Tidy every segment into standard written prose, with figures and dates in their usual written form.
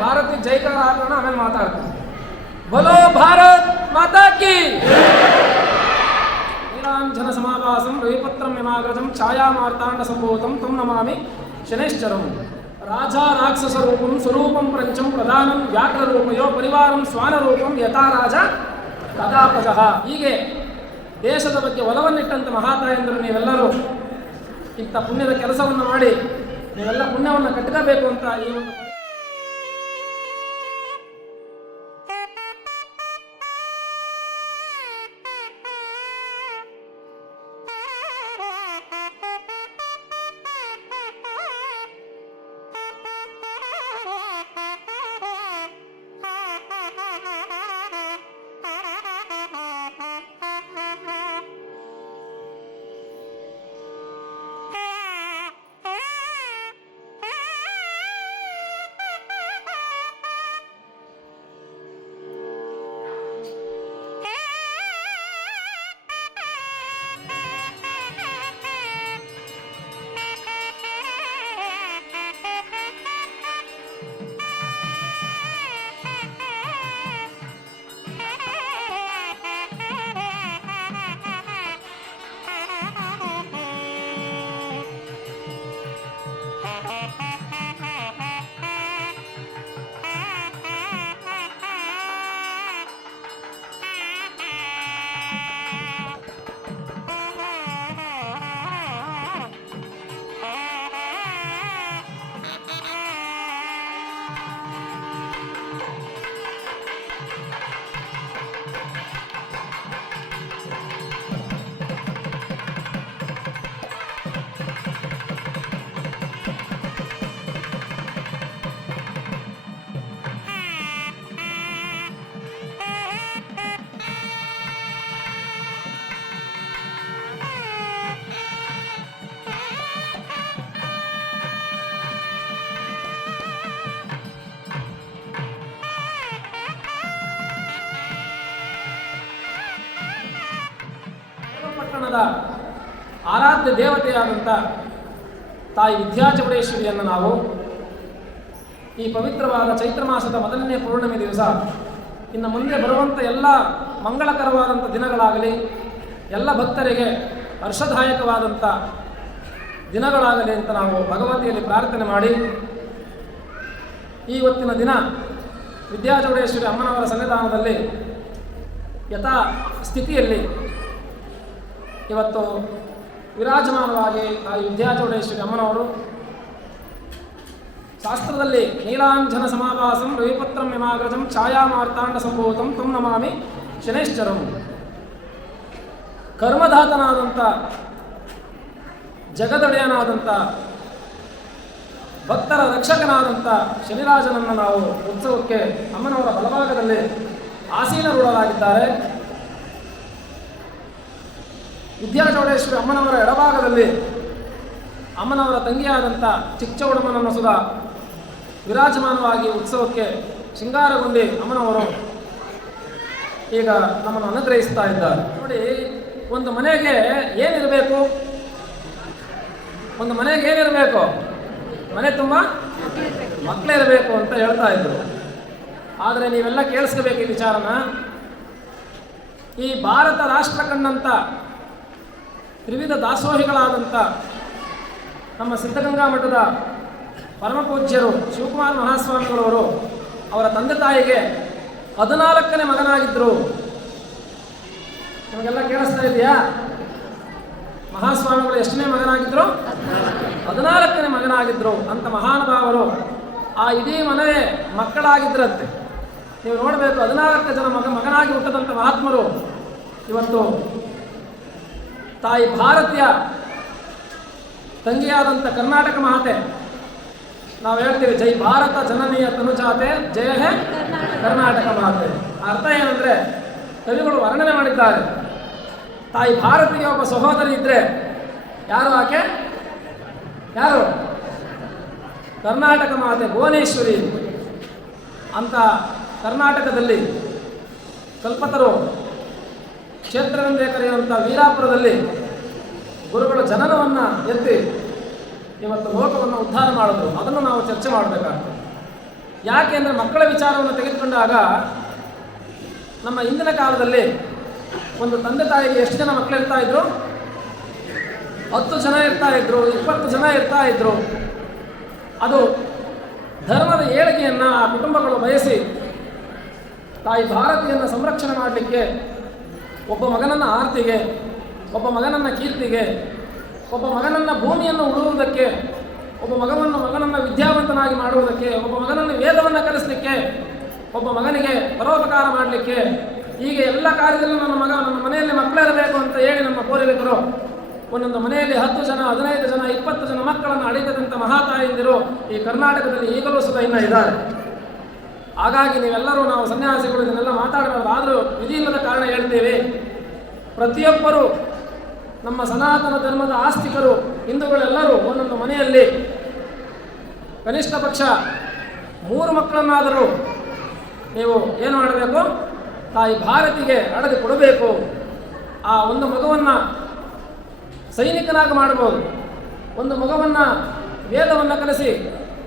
ಭಾರತಿ ಜೈಕಾರ ಹಾಕೋಣ, ಆಮೇಲೆ ಮಾತಾಡ್ತೀನಿ. ಬೋಲೋ ಭಾರತ್ ಮಾತಾ ಕಿ. ನೀಲಾಂಜನ ಸಮಾಭಾಸಂ ರವಿಪತ್ರಂ ಯಮಾಗ್ರಜಂ ಛಾಯಾ ಮಾರ್ತಾಂಡ ಸಂಭೂತಂ ತಂ ನಮಾಮಿ ಶನೈಶ್ಚರಂ. ರಾಜಾ ರಾಕ್ಷಸ ರೂಪಂ ಸ್ವರೂಪಂ ಪ್ರಪಂಚಂ ಪ್ರಧಾನಂ ವ್ಯಾಘ್ರ ರೂಪಯೋ ಪರಿವಾರಂ ಸ್ವಾನ ರೂಪಂ ಯಥಾ ರಾಜ ತಥಾ ಪ್ರಜಃ. ಹೀಗೆ ದೇಶದ ಬಗ್ಗೆ ಒಲವನ್ನಿಟ್ಟಂಥ ಮಹಾತಾಯಂದರು ನೀವೆಲ್ಲರೂ ಇಂಥ ಪುಣ್ಯದ ಕೆಲಸವನ್ನು ಮಾಡಿ ನೀವೆಲ್ಲ ಪುಣ್ಯವನ್ನು ಕಟ್ಟಬೇಕು ಅಂತ ಈ ಒಂದು ಆರಾಧ್ಯ ದೇವತೆಯಾದಂಥ ತಾಯಿ ವಿದ್ಯಾಚೌಡೇಶ್ವರಿಯನ್ನು ನಾವು ಈ ಪವಿತ್ರವಾದ ಚೈತ್ರ ಮಾಸದ ಮೊದಲನೇ ಪೌರ್ಣಮಿ ದಿವಸ ಇನ್ನು ಮುಂದೆ ಬರುವಂಥ ಎಲ್ಲ ಮಂಗಳಕರವಾದಂಥ ದಿನಗಳಾಗಲಿ, ಎಲ್ಲ ಭಕ್ತರಿಗೆ ಹರ್ಷದಾಯಕವಾದಂಥ ದಿನಗಳಾಗಲಿ ಅಂತ ನಾವು ಭಗವತಿಯಲ್ಲಿ ಪ್ರಾರ್ಥನೆ ಮಾಡಿ ಇವತ್ತಿನ ದಿನ ವಿದ್ಯಾಚೌಡೇಶ್ವರಿ ಅಮ್ಮನವರ ಸನ್ನಿಧಾನದಲ್ಲಿ ಯಥಾ ಸ್ಥಿತಿಯಲ್ಲಿ ಇವತ್ತು ವಿರಾಜಮಾನವಾಗಿ ತಾಯಿ ವಿದ್ಯಾಚೌಡೇಶ್ವರಿ ಅಮ್ಮನವರು ಶಾಸ್ತ್ರದಲ್ಲಿ ನೀಲಾಂಜನ ಸಮಾಭಾಸಂ ರವಿಪತ್ರಂ ಯಮಾಗ್ರಜಂ ಛಾಯಾ ಮಾರ್ತಾಂಡ ಸಂಭೂತಂ ತಂ ನಮಾಮಿ ಶನೈಶ್ಚರಂ. ಕರ್ಮಧಾತನಾದಂಥ ಜಗದೊಡೆಯನಾದಂಥ ಭಕ್ತರ ರಕ್ಷಕನಾದಂಥ ಶನಿರಾಜನನ್ನು ನಾವು ಉತ್ಸವಕ್ಕೆ ಅಮ್ಮನವರ ಬಲಭಾಗದಲ್ಲಿ ಆಸೀನರೂಢರಾಗಿದ್ದಾರೆ. ವಿದ್ಯಾಚೌಡೇಶ್ವರಿ ಅಮ್ಮನವರ ಎಡಭಾಗದಲ್ಲಿ ಅಮ್ಮನವರ ತಂಗಿಯಾದಂಥ ಚಿಕ್ಕಚೌಡಮ್ಮನನ್ನು ಸುಧಾ ವಿರಾಜಮಾನವಾಗಿ ಉತ್ಸವಕ್ಕೆ ಶೃಂಗಾರಗೊಂಡು ಅಮ್ಮನವರು ಈಗ ನಮ್ಮನ್ನು ಅನುಗ್ರಹಿಸ್ತಾ ಇದ್ದಾರೆ. ನೋಡಿ, ಒಂದು ಮನೆಗೆ ಏನಿರಬೇಕು, ಒಂದು ಮನೆಗೆ ಏನಿರಬೇಕು, ಮನೆ ತುಂಬ ಮಕ್ಕಳಿರಬೇಕು ಅಂತ ಹೇಳ್ತಾ ಇದ್ರು. ಆದರೆ ನೀವೆಲ್ಲ ಕೇಳಿಸ್ಕೋಬೇಕು ಈ ವಿಚಾರನ. ಈ ಭಾರತ ರಾಷ್ಟ್ರ ಕಂಡಂಥ ತ್ರಿವಿಧ ದಾಸೋಹಿಗಳಾದಂಥ ನಮ್ಮ ಸಿದ್ಧಗಂಗಾ ಮಠದ ಪರಮಪೂಜ್ಯರು ಶಿವಕುಮಾರ ಮಹಾಸ್ವಾಮಿಗಳವರು ಅವರ ತಂದೆ ತಾಯಿಗೆ 14ನೇ ಮಗನಾಗಿದ್ದರು. ನಿಮಗೆಲ್ಲ ಕೇಳಿಸ್ತಾ ಇದೆಯಾ? ಮಹಾಸ್ವಾಮಿಗಳು ಎಷ್ಟನೇ ಮಗನಾಗಿದ್ದರು? 14ನೇ ಮಗನಾಗಿದ್ದರು ಅಂತ ಮಹಾನುಭಾವರು. ಆ ಇಡೀ ಮನೆಯೇ ಮಕ್ಕಳಾಗಿದ್ದರಂತೆ. ನೀವು ನೋಡಬೇಕು, 14 ಜನ ಮಗನಾಗಿ ಹುಟ್ಟದಂಥ ಮಹಾತ್ಮರು ಇವತ್ತು ತಾಯಿ ಭಾರತೀಯ ತಂಗಿಯಾದಂಥ ಕರ್ನಾಟಕ ಮಾತೆ. ನಾವು ಹೇಳ್ತೀವಿ ಜೈ ಭಾರತ ಜನನೀಯ ತನುಜಾತೆ ಜಯ ಹೇ ಕರ್ನಾಟಕ ಮಾತೆ. ಅರ್ಥ ಏನಂದರೆ, ಕವಿಗಳು ವರ್ಣನೆ ಮಾಡಿದ್ದಾರೆ. ತಾಯಿ ಭಾರತಿಗೆ ಒಬ್ಬ ಸಹೋದರಿ ಇದ್ದರೆ ಯಾರು ಆಕೆ? ಯಾರು? ಕರ್ನಾಟಕ ಮಾತೆ ಭುವನೇಶ್ವರಿ ಅಂತ. ಕರ್ನಾಟಕದಲ್ಲಿ ಕಲ್ಪತರು ಕ್ಷೇತ್ರವೆಂದೇ ಕರೆಯುವಂಥ ವೀರಾಪುರದಲ್ಲಿ ಗುರುಗಳ ಜನನವನ್ನು ಎತ್ತಿ ಇವತ್ತು ಲೋಕವನ್ನು ಉದ್ಧಾರ ಮಾಡಿದ್ರು. ಅದನ್ನು ನಾವು ಚರ್ಚೆ ಮಾಡಬೇಕಾಗ್ತದೆ. ಯಾಕೆ ಅಂದರೆ ಮಕ್ಕಳ ವಿಚಾರವನ್ನು ತೆಗೆದುಕೊಂಡಾಗ ನಮ್ಮ ಇಂದಿನ ಕಾಲದಲ್ಲಿ ಒಂದು ತಂದೆ ತಾಯಿಗೆ ಎಷ್ಟು ಜನ ಮಕ್ಕಳು ಇರ್ತಾ ಇದ್ರು? 10 ಜನ ಇರ್ತಾ ಇದ್ರು, 20 ಜನ ಇರ್ತಾ ಇದ್ರು. ಅದು ಧರ್ಮದ ಏಳಿಗೆಯನ್ನು ಆ ಕುಟುಂಬಗಳು ಬಯಸಿ ತಾಯಿ ಭಾರತಿಯನ್ನು ಸಂರಕ್ಷಣೆ ಮಾಡಲಿಕ್ಕೆ, ಒಬ್ಬ ಮಗನನ್ನು ಆರ್ತಿಗೆ, ಒಬ್ಬ ಮಗನನ್ನು ಕೀರ್ತಿಗೆ, ಒಬ್ಬ ಮಗನನ್ನು ಭೂಮಿಯನ್ನು ಉಳುವುದಕ್ಕೆ, ಒಬ್ಬ ಮಗನನ್ನು ವಿದ್ಯಾವಂತನಾಗಿ ಮಾಡುವುದಕ್ಕೆ, ಒಬ್ಬ ಮಗನನ್ನು ವೇದವನ್ನು ಕಲಿಸಲಿಕ್ಕೆ, ಒಬ್ಬ ಮಗನಿಗೆ ಪರೋಪಕಾರ ಮಾಡಲಿಕ್ಕೆ, ಹೀಗೆ ಎಲ್ಲ ಕಾರ್ಯದಲ್ಲೂ ನನ್ನ ಮನೆಯಲ್ಲಿ ಮಕ್ಕಳಿರಬೇಕು ಅಂತ ಹೇಳಿ ನಮ್ಮ ಪೂರ್ವಿಕರು ಒಂದೊಂದು ಮನೆಯಲ್ಲಿ 10 ಜನ, 15 ಜನ, 20 ಜನ ಮಕ್ಕಳನ್ನು ಅಳಿತದಂಥ ಮಹಾತಾಯಿಂದಿರು ಈ ಕರ್ನಾಟಕದಲ್ಲಿ ಈಗಲೂ ಸುಧಾ ಇನ್ನೂ ಇದ್ದಾರೆ. ಹಾಗಾಗಿ ನೀವೆಲ್ಲರೂ, ನಾವು ಸನ್ಯಾಸಿಗಳು ಇದನ್ನೆಲ್ಲ ಮಾತಾಡಬಾರ್ದು, ಆದರೂ ವಿಧಿ ಇಲ್ಲದ ಕಾರಣ ಹೇಳ್ತೇವೆ. ಪ್ರತಿಯೊಬ್ಬರು ನಮ್ಮ ಸನಾತನ ಧರ್ಮದ ಆಸ್ತಿಕರು, ಹಿಂದೂಗಳೆಲ್ಲರೂ ಒಂದೊಂದು ಮನೆಯಲ್ಲಿ ಕನಿಷ್ಠ ಪಕ್ಷ 3 ಮಕ್ಕಳನ್ನಾದರೂ ನೀವು ಏನು ಮಾಡಬೇಕು? ತಾಯಿ ಭಾರತಿಗೆ ಅಡಗಿ ಕೊಡಬೇಕು. ಆ ಒಂದು ಮಗುವನ್ನು ಸೈನಿಕನಾಗಿ ಮಾಡಬಹುದು, ಒಂದು ಮಗುವನ್ನು ವೇದವನ್ನು ಕಲಿಸಿ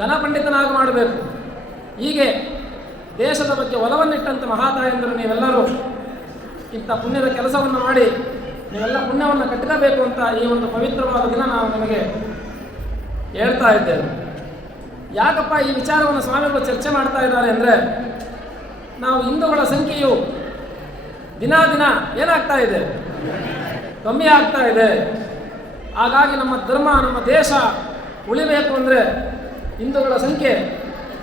ಘನಪಂಡಿತನಾಗಿ ಮಾಡಬೇಕು. ಹೀಗೆ ದೇಶದ ಬಗ್ಗೆ ಒಲವನ್ನಿಟ್ಟಂಥ ಮಹಾತಾಯಂದರು ನೀವೆಲ್ಲರೂ ಇಂಥ ಪುಣ್ಯದ ಕೆಲಸವನ್ನು ಮಾಡಿ ನೀವೆಲ್ಲ ಪುಣ್ಯವನ್ನು ಕಟ್ಟಬೇಕು ಅಂತ ಈ ಒಂದು ಪವಿತ್ರವಾದ ದಿನ ನಾವು ನಿಮಗೆ ಹೇಳ್ತಾ ಇದ್ದೇವೆ. ಯಾಕಪ್ಪ ಈ ವಿಚಾರವನ್ನು ಸ್ವಾಮಿಗಳು ಚರ್ಚೆ ಮಾಡ್ತಾ ಇದ್ದಾರೆ ಅಂದರೆ, ನಾವು ಹಿಂದೂಗಳ ಸಂಖ್ಯೆಯು ದಿನ ಏನಾಗ್ತಾ ಇದೆ? ಕಮ್ಮಿ ಆಗ್ತಾ ಇದೆ. ಹಾಗಾಗಿ ನಮ್ಮ ಧರ್ಮ, ನಮ್ಮ ದೇಶ ಉಳಿಬೇಕು ಅಂದರೆ ಹಿಂದೂಗಳ ಸಂಖ್ಯೆ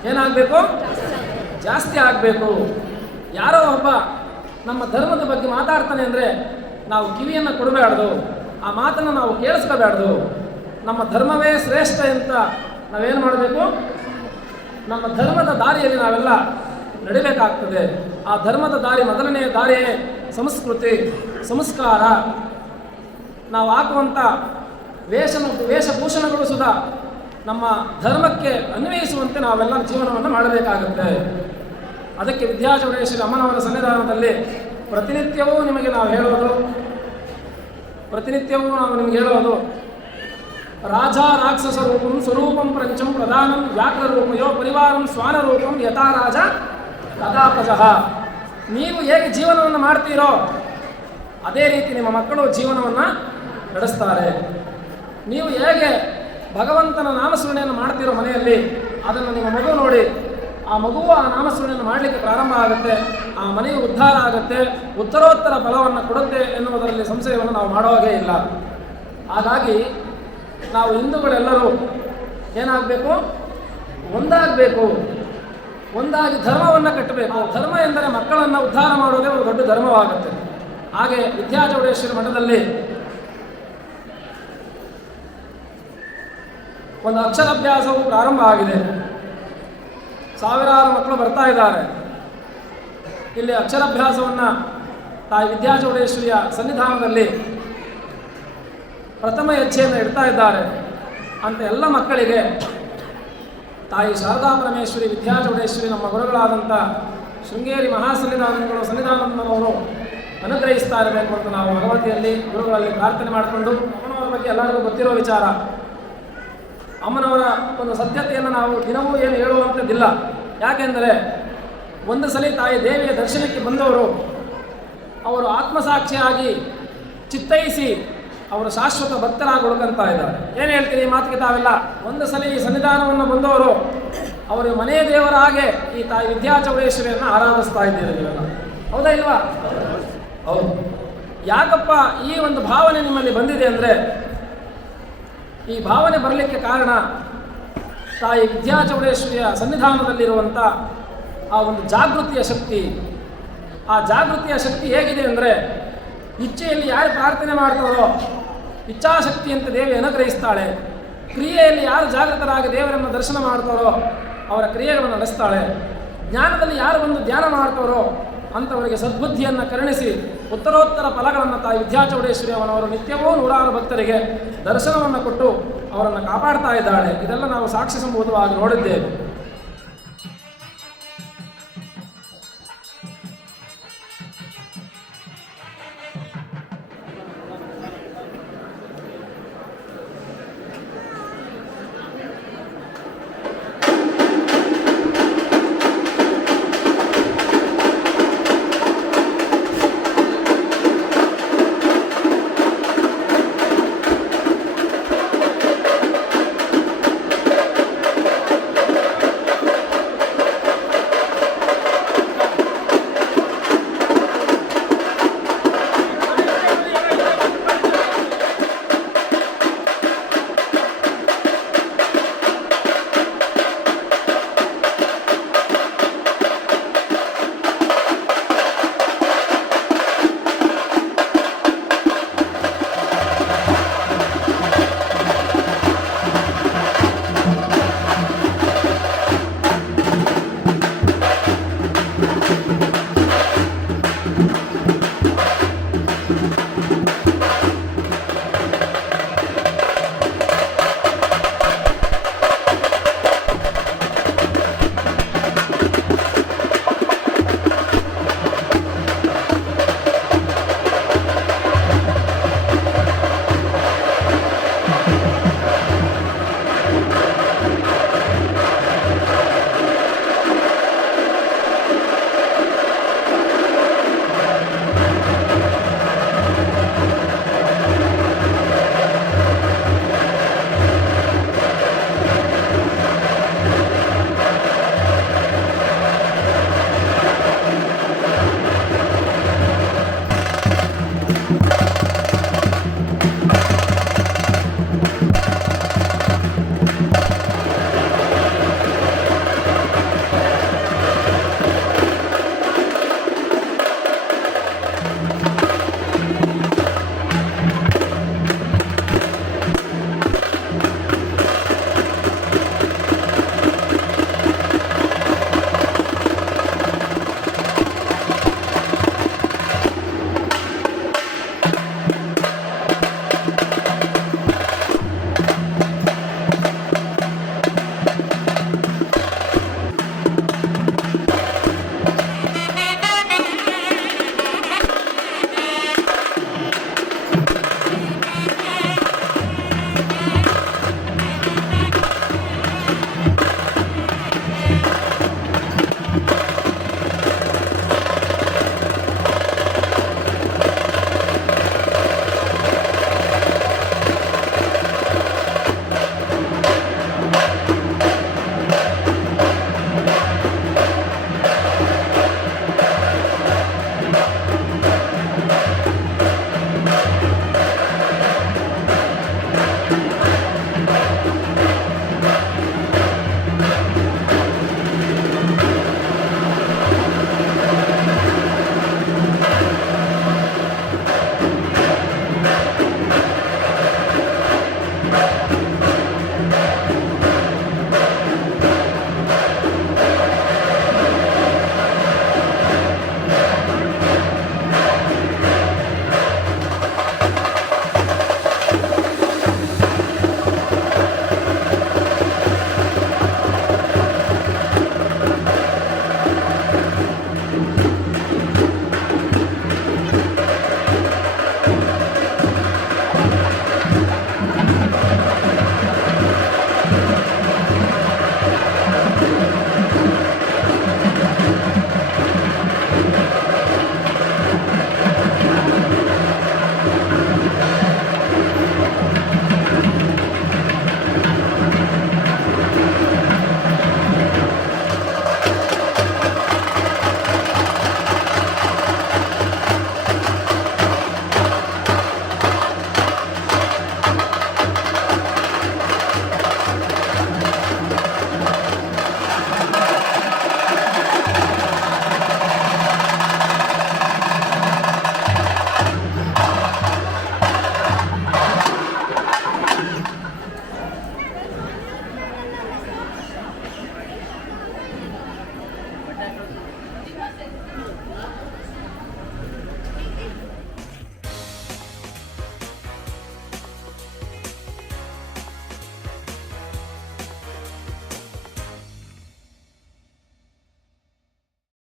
ಏನಾಗಬೇಕು? ಜಾಸ್ತಿ ಆಗಬೇಕು. ಯಾರೋ ಒಬ್ಬ ನಮ್ಮ ಧರ್ಮದ ಬಗ್ಗೆ ಮಾತಾಡ್ತಾನೆ ಅಂದರೆ ನಾವು ಕಿವಿಯನ್ನು ಕೊಡಬಾರ್ದು, ಆ ಮಾತನ್ನು ನಾವು ಕೇಳಿಸ್ಕೋಬಾರ್ದು. ನಮ್ಮ ಧರ್ಮವೇ ಶ್ರೇಷ್ಠ ಅಂತ ನಾವೇನು ಮಾಡಬೇಕು? ನಮ್ಮ ಧರ್ಮದ ದಾರಿಯಲ್ಲಿ ನಾವೆಲ್ಲ ನಡಿಬೇಕಾಗ್ತದೆ. ಆ ಧರ್ಮದ ದಾರಿ, ಮೊದಲನೆಯ ದಾರಿಯೇ ಸಂಸ್ಕೃತಿ, ಸಂಸ್ಕಾರ. ನಾವು ಹಾಕುವಂಥ ವೇಷಭೂಷಣಗಳು ಸುಧಾ ನಮ್ಮ ಧರ್ಮಕ್ಕೆ ಅನ್ವಯಿಸುವಂತೆ ನಾವೆಲ್ಲ ಜೀವನವನ್ನು ಮಾಡಬೇಕಾಗುತ್ತೆ. ಅದಕ್ಕೆ ವಿದ್ಯಾಚೌಡೇಶ್ವರಿ ಅಮ್ಮನವರ ಸನ್ನಿಧಾನದಲ್ಲಿ ಪ್ರತಿನಿತ್ಯವೂ ನಿಮಗೆ ನಾವು ಹೇಳೋದು ರಾಜ ರಾಕ್ಷಸ ರೂಪಂ ಸ್ವರೂಪಂ ಪ್ರಪಂಚಂ ಪ್ರಧಾನಂ ವ್ಯಾಘ್ರ ರೂಪಯೋ ಪರಿವಾರಂ ಶ್ವಾನ ರೂಪಂ ಯಥಾ ರಾಜ ತಥಾ ಪ್ರಜಃ. ನೀವು ಹೇಗೆ ಜೀವನವನ್ನು ಮಾಡ್ತೀರೋ ಅದೇ ರೀತಿ ನಿಮ್ಮ ಮಕ್ಕಳು ಜೀವನವನ್ನು ನಡೆಸ್ತಾರೆ. ನೀವು ಹೇಗೆ ಭಗವಂತನ ನಾಮಸ್ಮರಣೆಯನ್ನು ಮಾಡ್ತೀರೋ ಮನೆಯಲ್ಲಿ, ಅದನ್ನು ನಿಮ್ಮ ಮಗು ನೋಡಿ ಆ ಮಗುವು ಆ ನಾಮಸ್ಮರಣೆಯನ್ನು ಮಾಡಲಿಕ್ಕೆ ಪ್ರಾರಂಭ ಆಗುತ್ತೆ. ಆ ಮನೆಯು ಉದ್ಧಾರ ಆಗುತ್ತೆ, ಉತ್ತರೋತ್ತರ ಫಲವನ್ನು ಕೊಡುತ್ತೆ ಎನ್ನುವುದರಲ್ಲಿ ಸಂಶಯವನ್ನು ನಾವು ಮಾಡೋದೇ ಇಲ್ಲ. ಹಾಗಾಗಿ ನಾವು ಹಿಂದೂಗಳೆಲ್ಲರೂ ಏನಾಗಬೇಕು? ಒಂದಾಗಬೇಕು, ಒಂದಾಗಿ ಧರ್ಮವನ್ನು ಕಟ್ಟಬೇಕು. ಧರ್ಮ ಎಂದರೆ ಮಕ್ಕಳನ್ನು ಉದ್ಧಾರ ಮಾಡೋದೇ ಒಂದು ದೊಡ್ಡ ಧರ್ಮವಾಗುತ್ತೆ. ಹಾಗೆ ವಿದ್ಯಾಚೌಡೇಶ್ವರಿ ಮಠದಲ್ಲಿ ಒಂದು ಅಕ್ಷರಾಭ್ಯಾಸವು ಪ್ರಾರಂಭ ಆಗಿದೆ. ಸಾವಿರಾರು ಮಕ್ಕಳು ಬರ್ತಾ ಇದ್ದಾರೆ. ಇಲ್ಲಿ ಅಕ್ಷರಾಭ್ಯಾಸವನ್ನು ತಾಯಿ ವಿದ್ಯಾಚೌಡೇಶ್ವರಿಯ ಸನ್ನಿಧಾನದಲ್ಲಿ ಪ್ರಥಮ ಹೆಜ್ಜೆಯನ್ನು ಇಡ್ತಾ ಇದ್ದಾರೆ. ಅಂತ ಎಲ್ಲ ಮಕ್ಕಳಿಗೆ ತಾಯಿ ಶಾರದಾ ಪರಮೇಶ್ವರಿ ವಿದ್ಯಾಚೌಡೇಶ್ವರಿ ನಮ್ಮ ಗುರುಗಳಾದಂಥ ಶೃಂಗೇರಿ ಸನ್ನಿಧಾನದವರು ಅನುಗ್ರಹಿಸ್ತಾ ಇರಬೇಕು ಅಂತ ನಾವು ಭಗವತಿಯಲ್ಲಿ ಗುರುಗಳಲ್ಲಿ ಪ್ರಾರ್ಥನೆ ಮಾಡಿಕೊಂಡು, ಅಮ್ಮನವರ ಬಗ್ಗೆ ಎಲ್ಲರಿಗೂ ಗೊತ್ತಿರೋ ವಿಚಾರ. ಅಮ್ಮನವರ ಒಂದು ಸತ್ಯತೆಯನ್ನು ನಾವು ದಿನವೂ ಏನು ಹೇಳುವಂಥದ್ದಿಲ್ಲ. ಯಾಕೆಂದರೆ ಒಂದು ಸಲ ತಾಯಿ ದೇವಿಯ ದರ್ಶನಕ್ಕೆ ಬಂದವರು ಅವರು ಆತ್ಮಸಾಕ್ಷಿಯಾಗಿ ಚಿತ್ತೈಸಿ ಅವರು ಶಾಶ್ವತ ಭಕ್ತರಾಗಿ ಉಳ್ಕೊಂತ ಇದ್ದಾರೆ. ಏನು ಹೇಳ್ತೀರಿ ಈ ಮಾತಿಗೆ ತಾವೆಲ್ಲ? ಒಂದು ಸಲ ಈ ಸನ್ನಿಧಾನವನ್ನು ಬಂದವರು ಅವರು ಮನೆಯ ದೇವರ ಹಾಗೆ ಈ ತಾಯಿ ವಿದ್ಯಾಚೌಡೇಶ್ವರಿಯನ್ನು ಆರಾಧಿಸ್ತಾ ಇದ್ದೀರಿ ನೀವೆಲ್ಲ, ಹೌದಾ ಇಲ್ವಾ? ಹೌದು. ಯಾಕಪ್ಪ ಈ ಒಂದು ಭಾವನೆ ನಿಮ್ಮಲ್ಲಿ ಬಂದಿದೆ ಅಂದರೆ, ಈ ಭಾವನೆ ಬರಲಿಕ್ಕೆ ಕಾರಣ ತಾಯಿ ವಿದ್ಯಾಚೌಡೇಶ್ವರಿಯ ಸನ್ನಿಧಾನದಲ್ಲಿರುವಂಥ ಆ ಒಂದು ಜಾಗೃತಿಯ ಶಕ್ತಿ. ಆ ಜಾಗೃತಿಯ ಶಕ್ತಿ ಹೇಗಿದೆ ಅಂದರೆ, ಇಚ್ಛೆಯಲ್ಲಿ ಯಾರು ಪ್ರಾರ್ಥನೆ ಮಾಡ್ತಾರೋ ಇಚ್ಛಾಶಕ್ತಿ ಅಂತ ದೇವಿ ಅನುಗ್ರಹಿಸ್ತಾಳೆ. ಕ್ರಿಯೆಯಲ್ಲಿ ಯಾರು ಜಾಗೃತರಾಗಿ ದೇವರನ್ನು ದರ್ಶನ ಮಾಡ್ತಾರೋ ಅವರ ಕ್ರಿಯೆಗಳನ್ನು ನಡೆಸ್ತಾಳೆ. ಜ್ಞಾನದಲ್ಲಿ ಯಾರು ಬಂದು ಧ್ಯಾನ ಮಾಡ್ತಾರೋ ಅಂಥವರಿಗೆ ಸದ್ಬುದ್ಧಿಯನ್ನು ಕರುಣಿಸಿ ಉತ್ತರೋತ್ತರ ಫಲಗಳನ್ನು ತಾಯಿ ವಿದ್ಯಾಚೌಡೇಶ್ವರಿ ಅವನವರು ನಿತ್ಯವೂ ನೂರಾರು ಭಕ್ತರಿಗೆ ದರ್ಶನವನ್ನು ಕೊಟ್ಟು ಅವರನ್ನು ಕಾಪಾಡ್ತಾ ಇದ್ದಾಳೆ. ಇದೆಲ್ಲ ನಾವು ಸಾಕ್ಷಿ ಸಂಭೂತವಾಗಿ ನೋಡಿದ್ದೇವೆ.